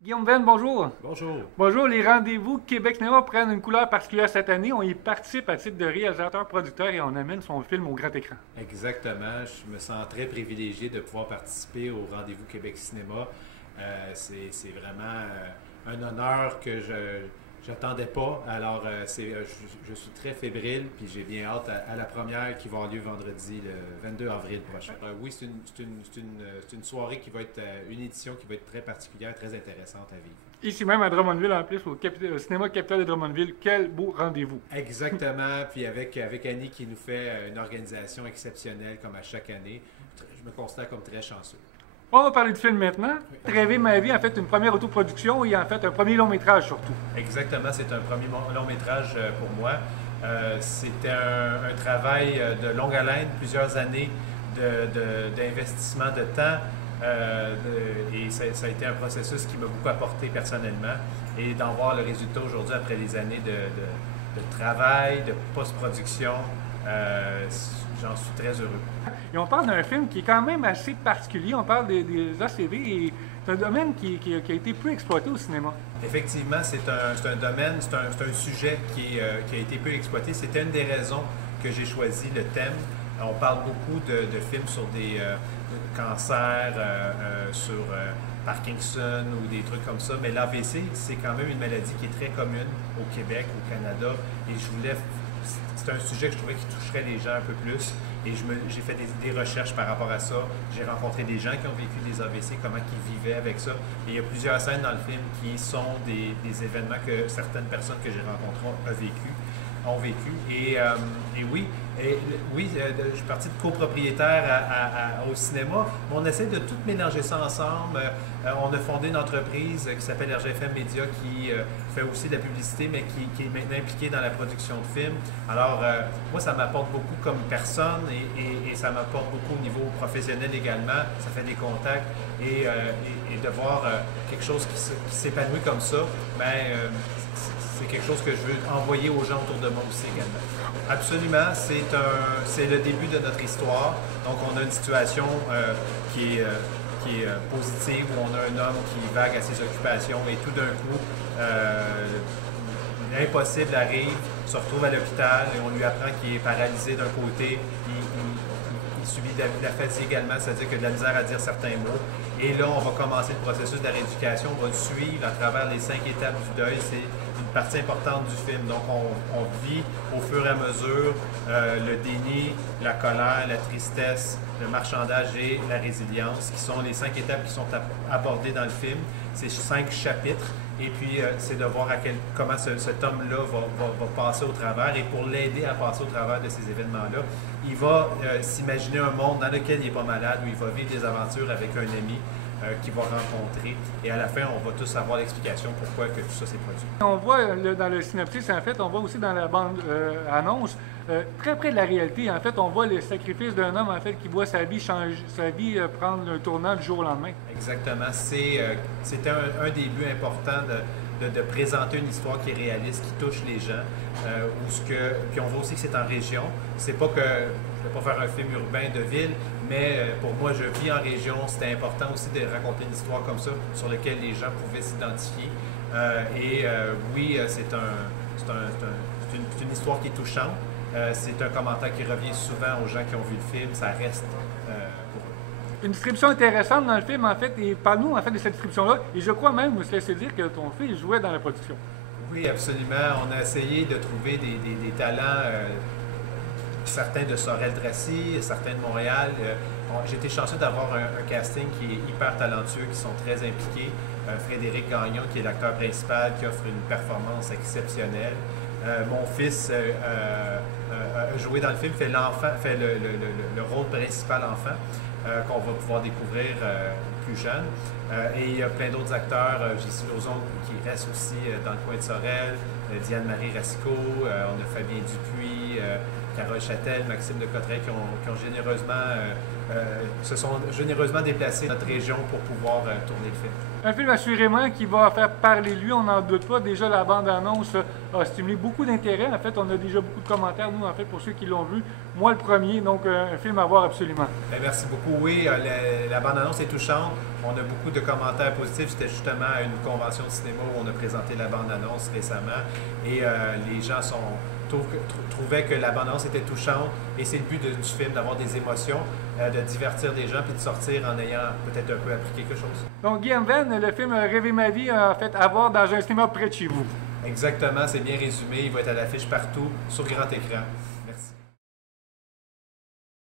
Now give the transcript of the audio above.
Guillaume Venn, bonjour. Bonjour. Bonjour, les rendez-vous Québec Cinéma prennent une couleur particulière cette année. On y participe à titre de réalisateur-producteur et on amène son film au grand écran. Exactement. Je me sens très privilégié de pouvoir participer au Rendez-vous Québec Cinéma. C'est vraiment un honneur que je n'attendais pas. Alors, je suis très fébrile, puis j'ai bien hâte à la première qui va avoir lieu vendredi, le 22 avril prochain. Oui, c'est une soirée qui va être, une édition qui va être très particulière, très intéressante à vivre. Ici même à Drummondville, en plus, au cinéma Capitole de Drummondville. Quel beau rendez-vous. Exactement. Puis avec Annie qui nous fait une organisation exceptionnelle comme à chaque année, je me considère comme très chanceux. On va parler du film maintenant. Rêver ma vie, en fait, une première autoproduction et en fait un premier long métrage surtout. Exactement, c'est un premier long métrage pour moi. C'était un travail de longue haleine, plusieurs années d'investissement de temps. Et ça a été un processus qui m'a beaucoup apporté personnellement. Et d'en voir le résultat aujourd'hui après les années de travail, de post-production, j'en suis très heureux. Et on parle d'un film qui est quand même assez particulier. On parle des ACV et c'est un domaine qui a été peu exploité au cinéma. Effectivement, c'est un domaine, c'est un sujet qui a été peu exploité. C'était une des raisons que j'ai choisi le thème. On parle beaucoup de films sur des cancers, sur Parkinson ou des trucs comme ça, mais l'AVC, c'est quand même une maladie qui est très commune au Québec, au Canada, et c'est un sujet que je trouvais qui toucherait les gens un peu plus, et j'ai fait des recherches par rapport à ça. J'ai rencontré des gens qui ont vécu des AVC, comment ils vivaient avec ça, et il y a plusieurs scènes dans le film qui sont des événements que certaines personnes que j'ai rencontrées ont vécu. Oui, je suis parti de copropriétaire au cinéma, mais on essaie de tout mélanger ça ensemble. On a fondé une entreprise qui s'appelle RGFM Média qui fait aussi de la publicité, mais qui est maintenant impliquée dans la production de films. Alors, moi, ça m'apporte beaucoup comme personne et ça m'apporte beaucoup au niveau professionnel également. Ça fait des contacts et de voir quelque chose qui s'épanouit comme ça, c'est quelque chose que je veux envoyer aux gens autour de moi aussi également. Absolument, c'est le début de notre histoire. Donc, on a une situation qui est positive, où on a un homme qui vague à ses occupations et tout d'un coup, l'impossible arrive, se retrouve à l'hôpital et on lui apprend qu'il est paralysé d'un côté, il subit de la fatigue également, c'est-à-dire qu'il a de la misère à dire certains mots. Et là, on va commencer le processus de la rééducation, on va le suivre à travers les 5 étapes du deuil. C'est une partie importante du film. Donc, on vit au fur et à mesure le déni, la colère, la tristesse, le marchandage et la résilience, qui sont les 5 étapes qui sont abordées dans le film. C'est 5 chapitres. Et puis, c'est de voir comment cet homme-là va passer au travers. Et pour l'aider à passer au travers de ces événements-là, il va s'imaginer un monde dans lequel il n'est pas malade, où il va vivre des aventures avec un ami qu'il va rencontrer. Et à la fin, on va tous avoir l'explication pourquoi que tout ça s'est produit. On voit dans le synopsis, en fait, on voit aussi dans la bande-annonce, très près de la réalité. En fait, on voit le sacrifice d'un homme, en fait, qui voit sa vie changer, prendre un tournant du jour au lendemain. Exactement. C'était un des buts importants de présenter une histoire qui est réaliste, qui touche les gens. Puis on voit aussi que c'est en région. C'est pas que je ne vais pas faire un film urbain de ville, mais pour moi, je vis en région. C'était important aussi de raconter une histoire comme ça, sur laquelle les gens pouvaient s'identifier. Oui, c'est une histoire qui est touchante. C'est un commentaire qui revient souvent aux gens qui ont vu le film. Ça reste pour eux. Une description intéressante dans le film, en fait, et parle-nous, en fait, de cette description-là. Et je crois même, je me suis laissé dire que ton fils jouait dans la production. Oui, absolument. On a essayé de trouver des talents, certains de Sorel-Tracy, certains de Montréal. J'ai été chanceux d'avoir un casting qui est hyper talentueux, qui sont très impliqués. Frédéric Gagnon, qui est l'acteur principal, qui offre une performance exceptionnelle. Mon fils a joué dans le film, fait le rôle principal enfant, qu'on va pouvoir découvrir plus jeune. Et il y a plein d'autres acteurs, J.C. Lauzon qui reste aussi dans le coin de Sorel, Diane-Marie Racicot, on a Fabien Dupuis, Carole Châtel, Maxime de Cotteret qui se sont généreusement déplacés dans notre région pour pouvoir tourner le film. Un film assurément qui va faire parler de lui, on n'en doute pas. Déjà, la bande-annonce a stimulé beaucoup d'intérêt. En fait, on a déjà beaucoup de commentaires, nous, en fait, pour ceux qui l'ont vu. Moi, le premier, donc un film à voir absolument. Bien, merci beaucoup. Oui, la bande-annonce est touchante. On a beaucoup de commentaires positifs. C'était justement à une convention de cinéma où on a présenté la bande-annonce récemment. Et les gens trouvaient que la bande-annonce était touchante. Et c'est le but du film, d'avoir des émotions, de divertir des gens, puis de sortir en ayant peut-être un peu appris quelque chose. Donc, Guillaume Venn, le film Rêver ma vie, en fait, à voir dans un cinéma près de chez vous. Exactement, c'est bien résumé. Il va être à l'affiche partout, sur grand écran.